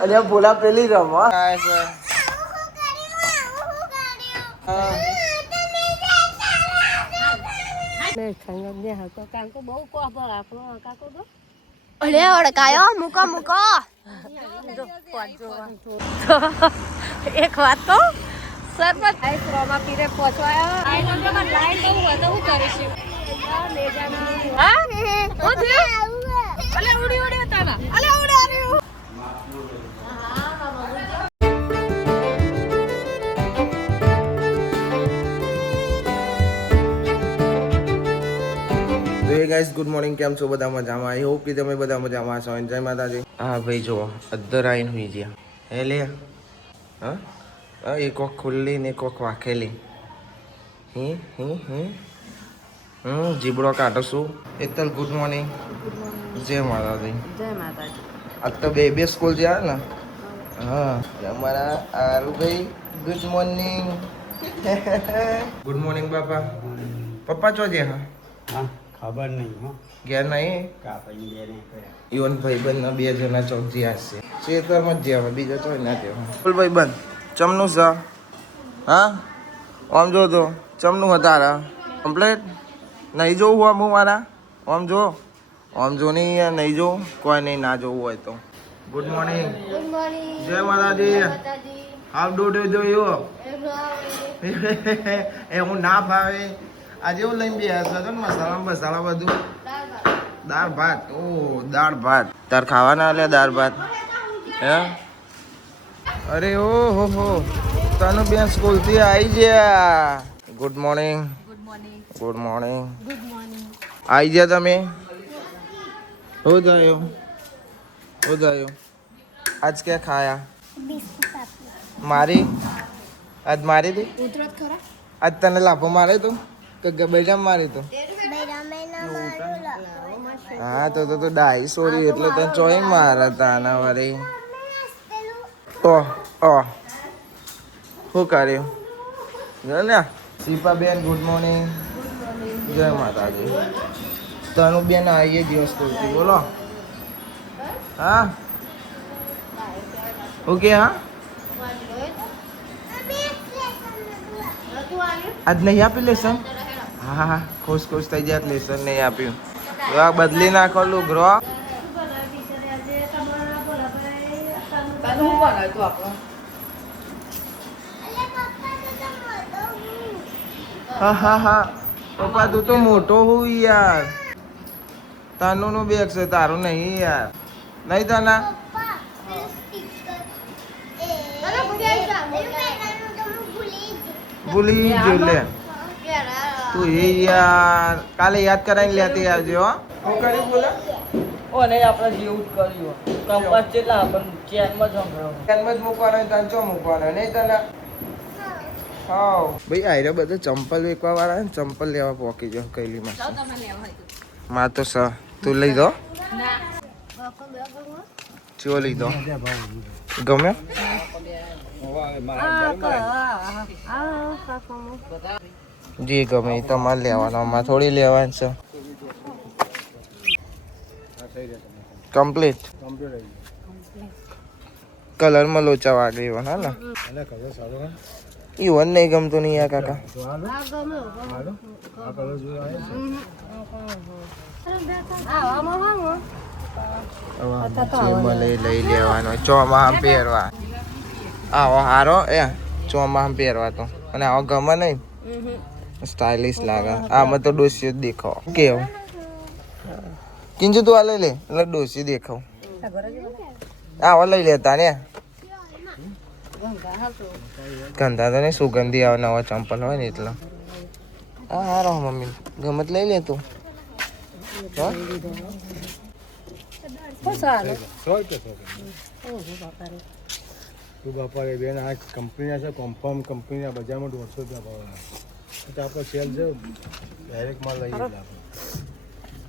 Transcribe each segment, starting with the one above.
અરે બોલા પેલી રમવા અરે ઓળખાયો મૂકો મૂકો એક વાત કહું સરપંચ પ્રોમા પીરે પહોંચવાયો લાઈન બહુ વધુ હું કરીશું હા હું થયું અલે ઉડી ઉડી તાના અલે ઉડી ઉડી ગાઈસ ગુડ મોર્નિંગ કેમ છો બધા મજામાં આઈ હોપ કે તમે બધા મજામાં છો જય માતાજી હા ભાઈ જો અદ્ધર આઈન હોઈ ગયા હે લે હા એક કોક ખુલ્લી ને કોક વાખેલી જીબડો કાઢો છું એતલ ગુડ મોર્નિંગ જય માતાજી આજ તો બે સ્કૂલ જ્યાં ને હા અમારા આરુભાઈ ગુડ મોર્નિંગ ગુડ મોર્નિંગ બાપા પપ્પા ચો જે હા ખબર નહીં હો ગયા નહીં ઈવન ભાઈબંધ બે જણા ચોક જ્યાં હશે ખેતરમાં જ જ્યાં બીજા તો ના ત્યાં બોલ ભાઈબંધ ચમનું છે હા આમ જો તો ચમનું હતા તારા કમ્પ્લેટ નહીં જોવું આમ હું મારા આમ જો નહીં નહીં જોવું કોઈ નહીં ના જોવું હોય તો ગુડ મોર્નિંગ જય માતાજી હાફ ડોડે જોયું એ હું ના ફાવે આજે એવું લઈને બે હશે તો મસાલા બસાલા બધું દાળ ભાત ઓ દાળ ભાત તાર ખાવાના લે દાળ ભાત હે અરે ઓ હો તને બેન સ્કૂલથી આવી ગયા ગુડ મોર્નિંગ ગુડ મોર્નિંગ આવી ગયા તમે હો જાયો આજ ક્યાં ખાયા મારી આજ મારી તી આજ તને લાભો મારે તું કે ગબૈરામ મારી તું હા તો ડાઈ સોરી એટલે તને ચોઈ મારા તાના વારી શું કર્યું ને શિલ્પા બેન ગુડ મોર્નિંગ જય માતાજી તનુ બેન આવીએ દિવસ સ્કૂલથી બોલો હા ઓકે હા આજ નહીં આપી લેસન હા ખુશ થઈ જાય લેસન નહીં આપ્યું બદલી નાખો લુગરો હા પપ્પા તું તો મોટો હું યાર તાનું નું બેગ છે તારું નહીં યાર નહીં તાના ભૂલી જો લે તું એ યાર કાલે યાદ કરાવીને લેતી આવજો શું કર્યું બોલા ઓ નહીં આપણે જેવું જ કર્યું કંપાસ કેટલા પણ ચેનમાં જ મૂકવાનો તને ચો મૂકવાનો નહીં તને હા ભાઈ આયરા બધા ચંપલ વેચવા વાળા ને ચંપલ લેવા પોકી જાવ કૈલીમાં માં તો સર તું લઈ દો ચો લઈ દો ગમે જી ગમે તમારે લેવાનો આમાં થોડી લેવાની છે કમ્પ્લીટ કલરમાં લોચા વાગે એવો હા ને ઈવન નહીં ગમતું નહીં આ કાકા લઈ લેવાનો ચોમાં પહેરવા આવો હારો ચોમાં પહેરવા તો અને આવો ગમે નહીં સ્ટાઇલિશ લાગે આમાં તો ડોસી જ દેખાવ કેવું કિંજુ તું આ લઈ લે એટલે ડોસી દેખાવ આવો લઈ લેતા ને ગંધા તો નહીં સુગંધી આવે નવા ચંપલ હોય ને એટલે હા હારો મમ્મી ગમત લઈ લે તું તું બાપા રે બેન આ કંપનીના છે કોમ્પાઉન્ડ કંપનીના બજારમાં 150 રૂપિયા ભાવ આપણે સેલ છે ડાયરેક્ટ માલ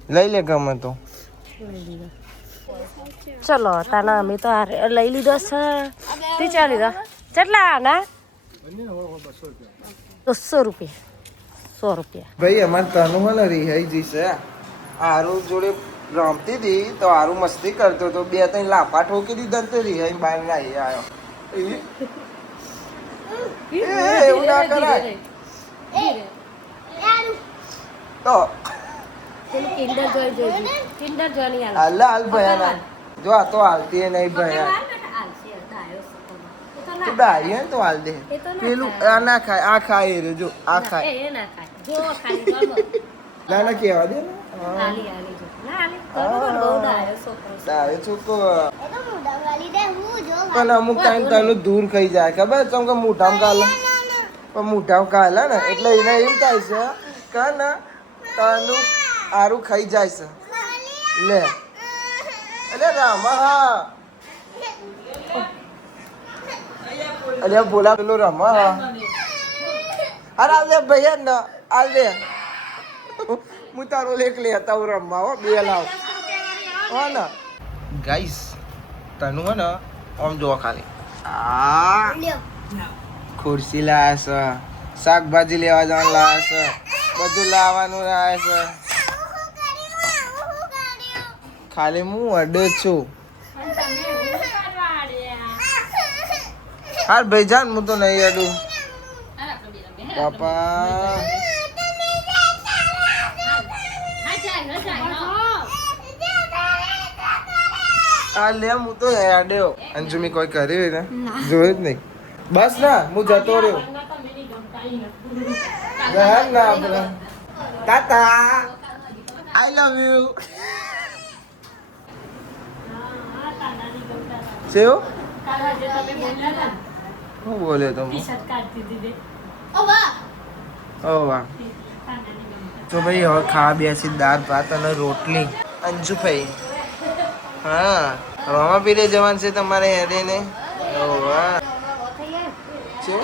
લઈ લે ગમે તો ચલો તાના અમે તો લઈ લીધો છે તીચા લીધા કેટલા ના 200 રૂપિયા 100 રૂપિયા ભાઈ અમારે તનું હોય ને રિહાઈ જશે આરું જોડે રમતી હતી તો હારું મસ્તી કરતો તો 2-3 લાફા ઠોકી દીધા ને તો રિહાઈ બહાર નાઈ આવ્યો એવું ના કરાય તો કિન્ડર જોઈ જોઈ કિન્ડર જોઈ નહીં હાલ હાલ ભયાના જો આ તો હાલતી નહીં ભયા તો ડાળી હે ને તો હાલ દે પેલું આ ના ખાય આ ખાય એ જો આ ખાય એ ના ખાય જો ખાલી ગમો ના ના કેવા દે ને હાલી હાલી જો ના હાલી બરોબર બહુ ડાયો છોકરો તારે છોકો પણ અમુક ટાઈમ તને દૂર ખાઈ જાય ખબર છે કે મોઢામાં કાલે પણ મોઢામાં કાલે ને એટલે એને એમ થાય છે કે ને તનું આરું ખાઈ જાય છે લે અલે રામા હા અલે બોલા પેલો રમા હા અરે આલ દે ભૈયા ને આલ દે હું તારો લેક લેતા હું રમવા હો બે લાવ હો ને ગાઈસ તનું હે ને આમ જો ખાલી આ ખુરશી લાયા છે શાકભાજી લેવા જવાનું લાયા છે બધું લાવવાનું લાયા છે ખાલી હું અડે છું હાલ ભાઈ જાન હું તો નહીં અડું બાપા આ લે હું તો અડ્યો અંજુમી કોઈ કર્યું ને જોયું જ નહીં બસ ના હું જતો રહ્યો ના આપણે તાતા આઈ લવ યુ સેવ હું બોલ્યો તો ઓ વાહ તો ભાઈ હવે ખાવા બેસી દાળ ભાત અને રોટલી અંજુ ભાઈ હા રોમા પીરે જવાનું છે તમારે હેરે ને ઓ વાહ છે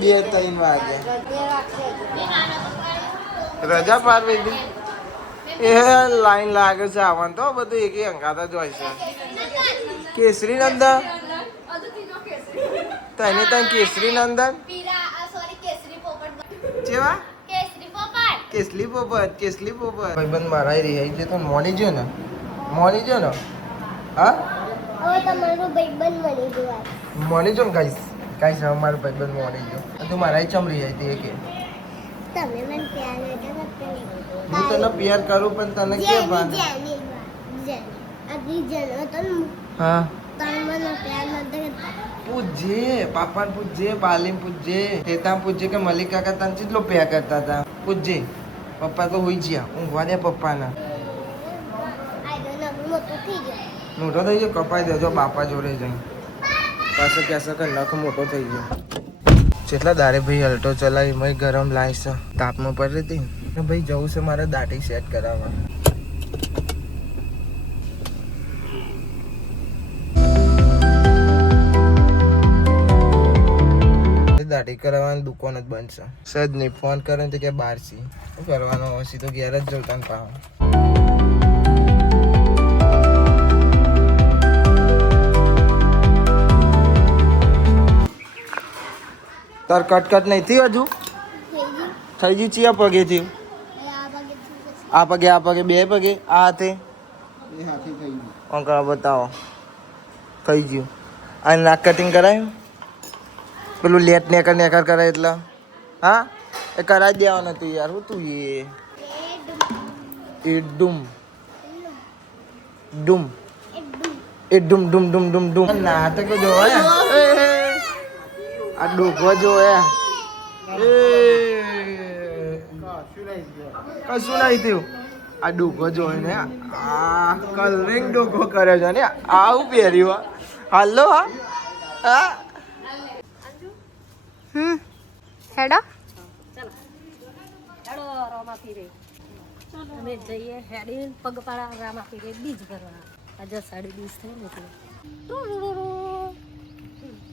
બે 3 વાગે રજા પાડવી હતી એ લાઈન લાગે છે આવવાનું તો બધું એક અંગાતા જ હોય છે કેસરી નંદન તને તને કેસરી નંદન કેવા કેસલી પોપટ ભાઈબંધ મારા રહી છે તો મોની જો ને હા મોની જો ને ગાઈસ હવે મારો ભાઈબંધ મોની જો તું મારા ચમરી જાય તે કે હું તને પ્યાર કરું પણ તને કે બાન હા પૂજે પાપાને પૂજે બાલીમ પૂજે હેતામ પૂજે કે મલિક કાકા તને કેટલો પ્યાર કરતા હતા પૂજે પપ્પા તો હોઈ ગયા ઊંઘવા દે પપ્પાના મોટો થઈ ગયો કપાઈ દેજો બાપા જોડે જઈ પાછો કહેશે કે નખ મોટો થઈ ગયો જેટલા દારે ભાઈ અલ્ટો ચલાવી મેં ગરમ લાવીશ તાપમાં પડી હતી ને ભાઈ જવું છે મારે દાઢી સેટ કરાવવા દાઢી કરાવવાની દુકાન જ બનશે સજ નહીં ફોન કરે તો કે બહાર છે શું કરવાનો હશે તો ઘેર જ જવતા ને પાવ તાર કટકટ નહીં થયું હજુ થઈ ગયું ચિયા પગે થયું આ પગે બે પગે આ હાથે અંકલ બતાવો થઈ ગયું આ નાક કટિંગ કરાયું પેલું લેટ નેકર કરાય એટલે હા એ કરાવી દેવાનું હતું યાર હું તું એ ડુમ નાટક જોયા આ ડોકવા જોયા કશું નહીં થયું આ ડોકો જોઈ ને આ કલરિંગ ડોકો કરે છે ને આવું પહેર્યું હાલો હા હેડો હેડો રોમા પીરે અમે જઈએ હેડી પગપાળા રામા પીરે બીજ કરવા આજે 20:30 થઈ ને એટલે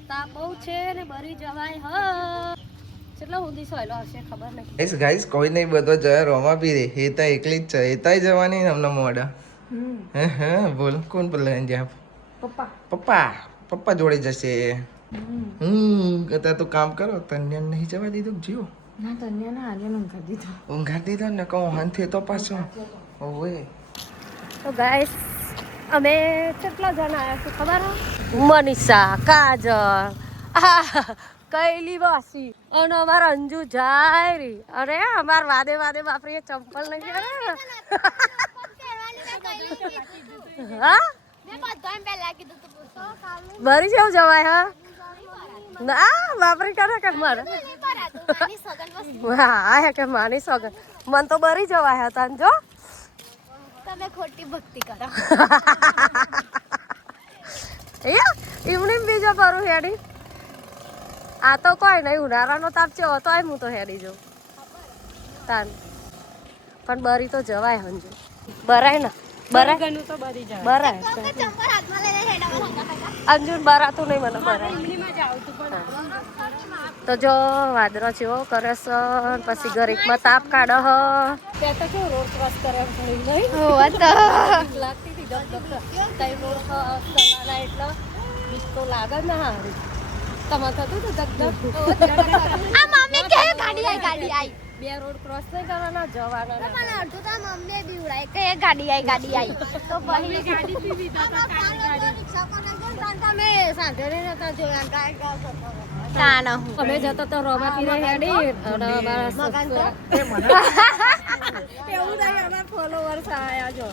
તાપ બહુ છે ને બરી જવાય હ કેટલો સુધી સોયલો હશે ખબર નહીં ગાઈસ કોઈ નહીં બધો જય રોમા પીરે હેતા એકલી જ છે હેતાય જવાની ને અમને મોડા હે બોલ કોણ બોલે જ્યાં પપ્પા જોડે જશે કહેતા તો કામ કરો તને નહીં જવા દીધું જીઓ ના તન્યા ના આજે ઊંઘા દીધો. ઊંઘા દીધો ને કહું હંથે તો પાછો ઓવે. તો ગાઈસ અમે કેટલા જણા આવ્યા છે ખબર હે? મનીષા, કાજલ, કૈલી વાસી અને અમારા અંજુ જાય રી. અરે અમાર વાદે વાદે બાપરી ચંપલ નહીં કરે. હા બરી જેવું જવાય હા ના બાપરી કરે કે મારે હા હે કે માની સોગન મન તો બરી જવાય હતા જો તમે ખોટી ભક્તિ કરો. એમની બીજો કરું હેડી. આ તો કોઈ નહીં ઉનાળાનો તાપ છે તોય હું તો હેડી જાઉં તાન પણ બરી તો જવાય હંજુ બરાય ને બરાય બરાય ચંપલ હાથમાં લઈને હેડવા અંજુ બરાતું નહીં મને બરાય. તો જો વાદરો જેવો કરે છે પછી ગરીબમાં તાપ કાઢે હ ત્યાં તો કેવું રોડ ક્રોસ કરે નહીં લાગતી હતી તઈ રોડ કરવાના એટલે બીક તો લાગે ને હારી તમારે થતું હતું આ મમ્મી કે ગાડી આઈ બે રોડ ક્રોસ નહીં કરવાના જવાના તો મને અડધું તો મમ્મી બીવડાય કે ગાડી આઈ તો પછી ગાડી પીવી તો રિક્ષા કોને કોણ તમે સાંજરે નતા જોયા કાઈ ગાવ ના ના હું અમે જતો તો રોમા પીને હેડી અને અમારા એવું નહીં અમારા ફોલોવર્સ આયા જો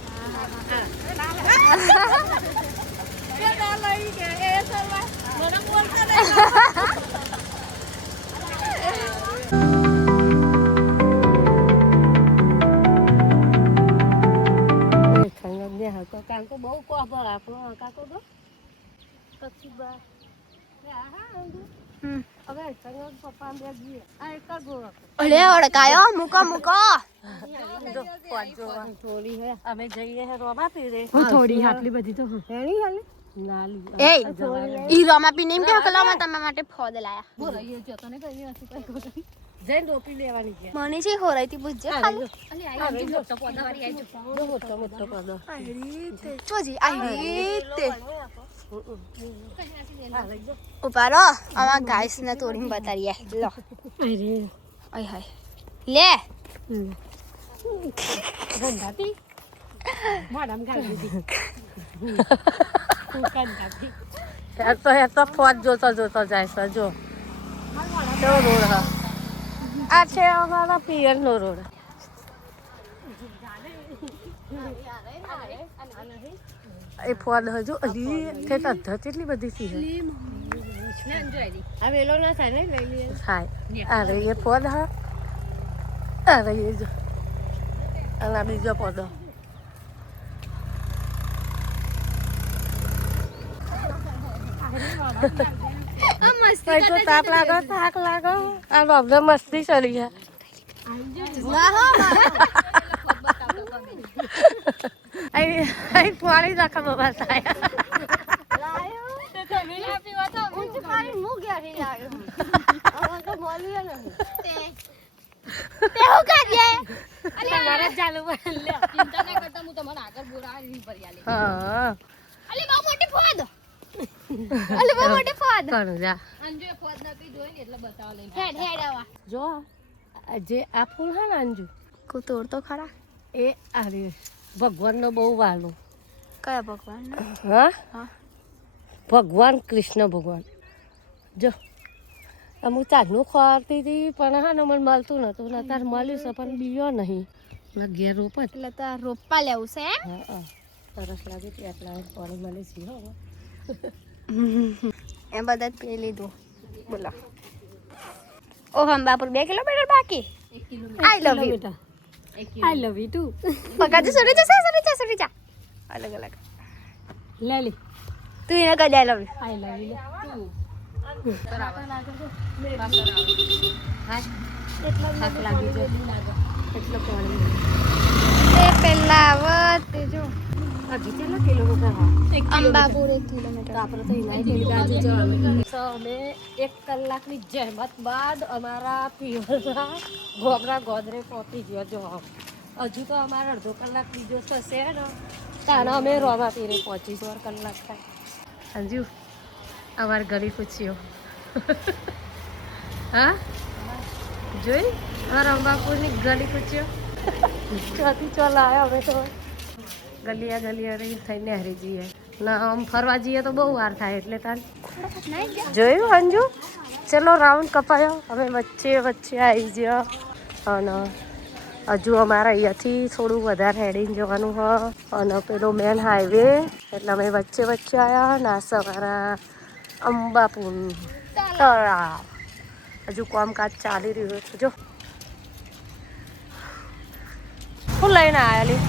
કાકો બહુ કોબર આપણો કાકો તો પછી બા હવે સંગત પપ્પા બે જઈએ આ એક ગો અલે ઓળકાયો મૂકો થોડી હે અમે જઈએ હે રોમા પીરે થોડી આટલી બધી તો હેણી હાલી નાલી એ ઈ રોમા પીને એમ કે કલામાં તમે માટે ફોદ લાયા બોલાઈએ જો તને કઈ નથી કઈ કોઈ જઈને રોપી લેવાની છે મને છે હોરાઈથી પૂછજે ખાલી અલી આઈ મોટો પોદાવારી આઈ જો બહુ મોટો પોદો ચોજી આઈ રીતે ઉપારો આવા ગાઈસ ને તોડીને બતાડીએ લો અરે આય હાય લે ગંધાતી માડમ ગાલી દીધી ગંધાતી એ તો ફોટ જોતો જાય છે જો કેવો રોડ હા આ છે અમારા પિયર નો રોડ એ ફોડ હજુ અલી ઠેઠ અધર કેટલી બધી છે આ વેલો ના થાય ને લઈ લઈએ થાય અરે એ ફોડ હા અરે એ જો અને આ બીજો પોદો તો તાપ લાગો થાક લાગો આ બાબને મસ્તી ચડી ગયા અહીં પાણી નાખા બાબા જો જે આ ફૂલ હે ને અંજુ તોડ તો ખરા એ અરે ભગવાનનો બહુ વાલો કયા ભગવાન હા ભગવાન કૃષ્ણ ભગવાન જો અમુક ચાંદનું ખોરતી હતી પણ હા ને મને મળતું નતું ને તાર મળ્યું છે પણ બીજો નહીં ઘેર રોપ જ એટલે તો રોપવા લેવું છે હા સરસ લાગે છે એટલા પાણી મળે છે હો એ બધા જ પી લીધું બોલો ઓ હંબાપુર 2 કિલોમીટર બાકી I love you I love you too પગાજી સરી જા અલગ અલગ લે લે તું એને કહી દે આઈ love you I love you એ પેલા આવત જો હજી કેટલા કિલોમીટર અંબાપુર 1 કિલોમીટર આપણે તો એના બાજુ જવાનું તો અમે 1 કલાકની જહેમત બાદ અમારા પિયરના ગોબરા ગોદરે પહોંચી ગયો જો હજુ તો અમારે અડધો કલાક બીજો થશે ને તાણે અમે રોમા પીરે પહોંચીશું 1 કલાક થાય અંજુ અમારે ઘડી પૂછ્યો હા જોઈ આ રંબાપુરની ગલી કૂચ્યો ચોથી ચોલ આવ્યા અમે તો ગલિયા રહી થઈને હરી જઈએ ના આમ ફરવા જઈએ તો બહુ વાર થાય એટલે તાર જોયું અંજુ ચલો રાઉન્ડ કપાયો અમે વચ્ચે આવી ગયા અને હજુ અમારા અહીંયાથી થોડું વધારે હેડીને જવાનું હ અને પેલો મેન હાઈવે એટલે અમે વચ્ચે આવ્યા ના સવારા અંબાપુર તળાવ હજુ કામકાજ ચાલી રહ્યું છે જો શું લઈને આવેલી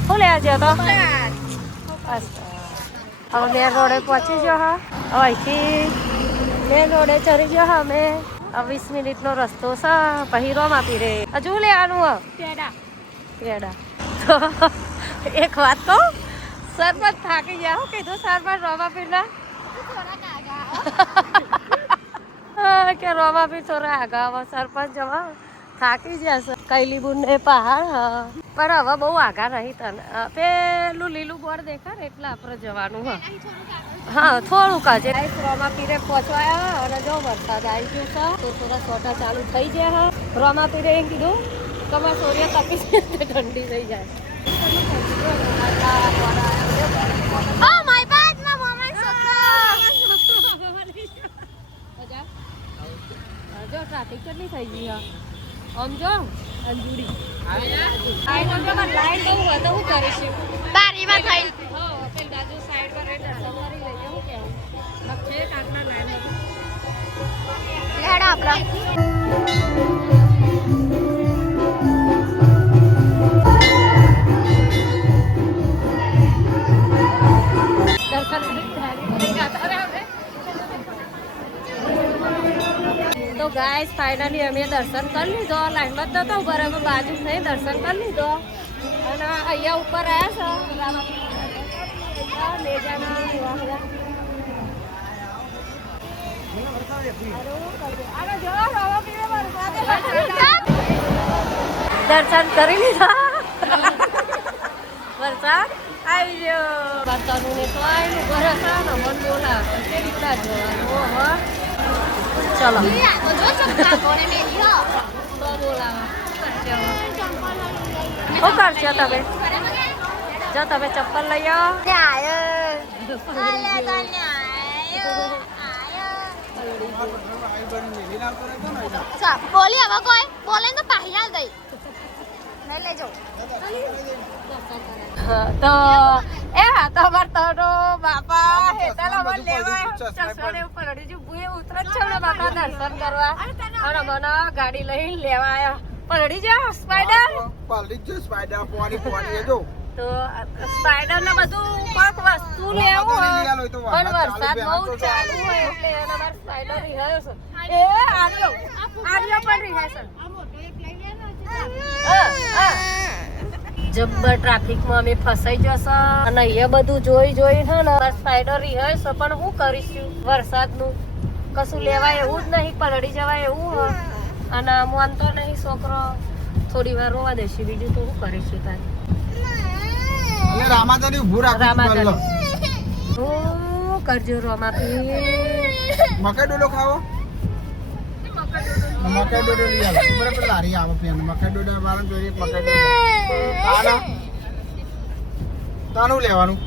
શું લેવા ગયો તો હવે મેન રોડે પહોંચી ગયો હા હવે અહીંથી મેન રોડે ચડી ગયો હા અમે 20 મિનિટનો રસ્તો છે પછી રોમાપીર રે હજુ લેવાનું હ પેડા તો એક વાત કહું સરપંચ થાકી ગયા હું કીધું સરપંચ રોમાપીરના કે રોમાપીર થોડા આગા સરપંચ જવા થાકી જશે કૈલીબુન ને પહાડ પણ હવે બહુ આગા રહી તને પેલું લીલું બોર્ડ દેખાય ને એટલે આપણે જવાનું હા થોડુંક જ રોમાપીરે પહોંચવાયા અને જો વરસાદ આવી ગયો છે તો થોડા સોટા ચાલુ થઈ ગયા રોમાપીરે એમ કીધું તમારે સૂર્ય તપી છે ઠંડી થઈ જાય જો ટ્રાફિક કેટલી થઈ ગઈ આમ જો અંજુડી લાઈન બહુ હોય તો શું કરીશું બારીમાં થઈ પેલી બાજુ સાઈડ પર દર્શન કરી લઈએ શું કહેવું છે કાંકના લાઈન લેડો આપણે તો ગાઈસ ફાઇનલી અમે દર્શન કરી લીધો લાઈનમાં જ નતો બરાબર બાજુ થઈ દર્શન કરી લીધો અને અહીંયા ઉપર આવ્યા છે દર્શન કરી લીધા વરસાદ આવી ગયો વરસાદનું ને તો આવેલું ઘરે ને મન બોલા તે રીતના જોવાનું ચલો તો બોલાવા શું કરશો તમે જો તમે ચપ્પલ લઈ બોલી હવે કોઈ બોલે તો પાહી ના દઈ નહીં લઈ જાઉં તો એ હા તો અમાર તો બાપા હેતલ અમર લેવા ચસવાને ઉપર અડી જો બુએ ઉતર જ છે ને બાપા દર્શન કરવા અને મને ગાડી લઈને લેવા આયા પલડી જા સ્પાઈડર જો તો સ્પાઈડર ને બધું કોક વસ્તુ લેવું પણ વરસાદ બહુ ચાલુ હોય એટલે અમાર સ્પાઈડર રિહાયો છે એ આર્યો પણ રિહાય છે જબ્બર ટ્રાફિકમાં અમે ફસાઈ જશે અને એ બધું જોઈ છે ને સ્પાઈડર રિહાય છે પણ શું કરીશું વરસાદનું કશું લેવાય એવું જ નહીં પલળી જવાય એવું અને મન તો નહીં છોકરો થોડી વાર રોવા દેશે બીજું તો શું કરીશું તારે રામાદાની ઊભું રાખો હું કરજો રોમાપી મકાઈ ડોલો ખાવો મકાઈ ડોડો લઈ આવો બરાબર લારી આવે પેન મકાઈ ડોડો વાળા જોઈએ મકાઈ ડોડો તાનું લેવાનું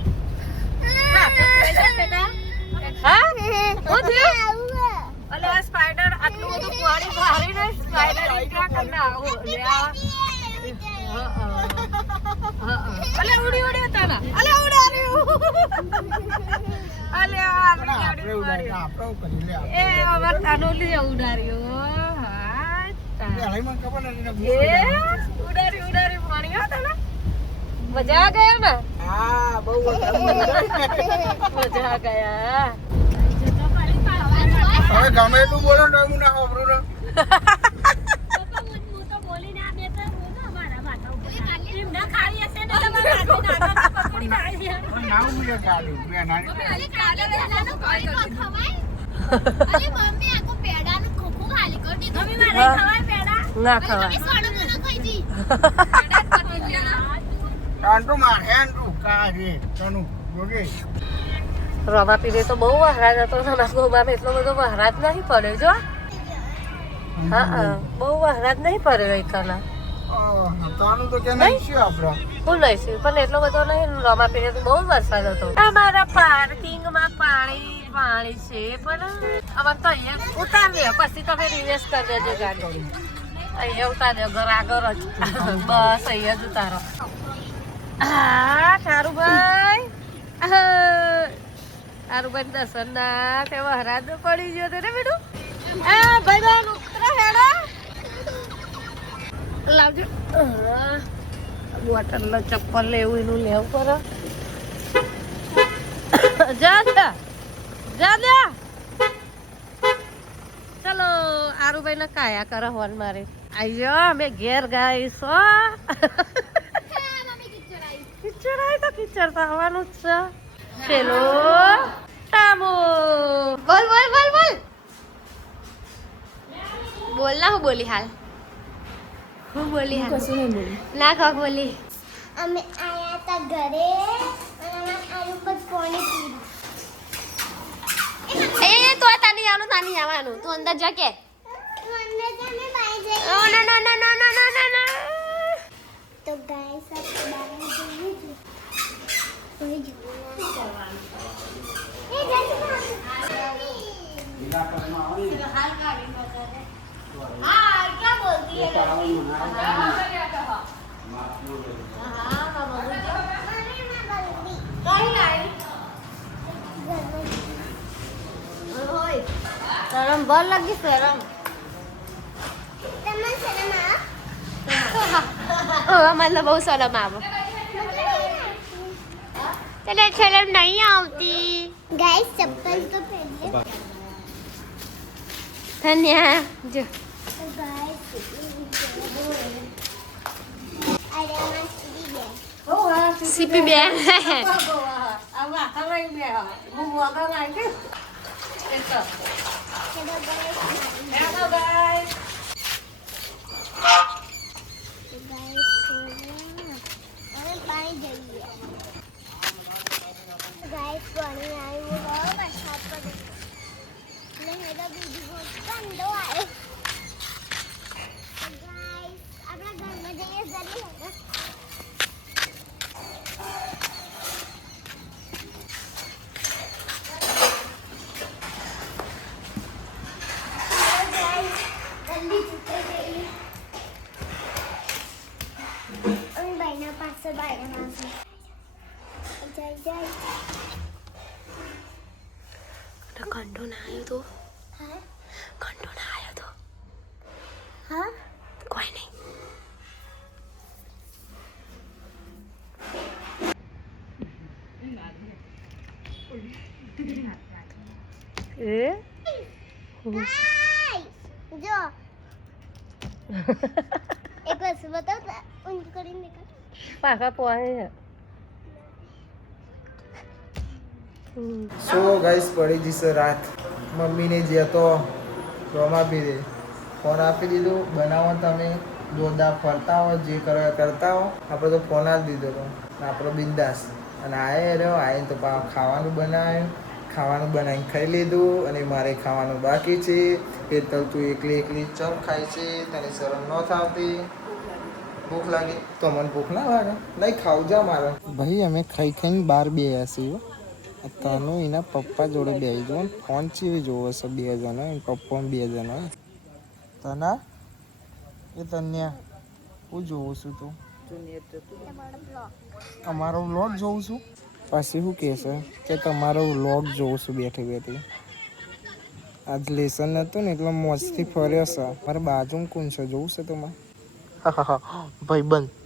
અલે આ સ્પાઈડર આટલું બધું પાણી ભારી ને સ્પાઈડર ઇન્ટ્રા કરના અલે ઉડી તાના અલે ઉડારી અલે આપણે કરી લે એ અવર તાનોલી ઉડાર્યો હા મને ખબર નથી એ ઉડારી પાણી હતા ને મજા આ ગયા ને હા બહુ મજા આ ગયા હવે ગમે એટલું બોલો ને હું ના ખબરું ને ના ખવાય રોમાપીરે તો બહુ વહરાજ હતો સમાજ ગોબામાં એટલો બધો વહરાજ નહીં પડ્યો જો હા બહુ વહરાજ નહીં પડ્યો એકલા તો આનું તો કે નહીં છે આપણા હું લઈશું પણ એટલો બધો નહીં રમા પીને તો બહુ વરસાદ હતો અમારા પાર્કિંગમાં પાણી છે પણ અમારે તો અહીંયા ઉતાર્યો પછી તમે રિવેસ કરી દેજો ગાડી અહીંયા ઉતાર્યો ઘર આગળ જ બસ અહીંયા જ ઉતારો હા સારુભાઈ સારુભાઈ દર્શન ના તે વહરાજ પડી ગયો હતો ને બેટું ભાઈ ભાઈ ઉતરા હેડો લાવજો બોટલ ચપ્પલ લેવું એનું લેવું કરો જા ચલો આરુભાઈ ને કાયા કરે હોન મારે આઈ જાઓ અમે ઘેર ગાઈશ કિચર આવી તો કિચર તો આવવાનું જ છે પેલો ટામો બોલ બોલ બોલ બોલ બોલ ના હું બોલી હાલ હું બોલી હાલ કશું નહીં બોલું ના ખા બોલી અમે આયા તા ઘરે અને અમે આલુ પર કોને પીધું એ તો તાની આવવાનું તું અંદર જા કે તું અંદર જા મે બાઈ જઈ ઓ ના ના ના ના ના ના ના તો ગાઈસ આપણે બારે જઈએ છીએ કોઈ જીવવા કરવાનું એ જલ્દી હાલ ગાડી પકડે હા क्या बोलती है शरम बल लगी शरम मतलब बहुत शरम आवे चले शरम नहीं आती गाइस चप्पल तो पहन ले धन्या जो सीपी બે कंडो ना आयो तो कंडो ना आयो तो हाँ कोई नहीं जो एक बार बताओ उनको करीन देखा पाका पोहे है સો ગાઈસ પડી જશે રાત મમ્મીને જે તો રોમા પી દે ફોન આપી દીધું બનાવો તમે જોરદાર ફરતા હો જે કરો એ કરતા હો આપણે તો ફોન આપી દીધો હતો આપણો બિંદાસ અને આએ રહ્યો આવીને તો ખાવાનું બનાવીને ખાઈ લીધું અને મારે ખાવાનું બાકી છે પેતલ તું એકલી ચમ ખાય છે તને શરમ ન થાવતી ભૂખ લાગી તો મને ભૂખ ના લાગે નહીં ખાવ જા મારે ભાઈ અમે ખાઈને બહાર બેસ્યા છીએ તનુ એના પપ્પા જોડે બેસી જો ફોન ચીવી જોવો છે 2 જણા પપ્પા 2 જણા તના એ તન્યા હું જોઉં છું તું અમારો વ્લોગ જોઉં છું પછી શું કહેશે કે તમારો વ્લોગ જોઉં છું બેઠી આજ લેસન હતું ને એટલે મોજથી ફર્યો છે મારે બાજુમાં કોણ છે જોવું છે તમારે હા ભાઈબંધ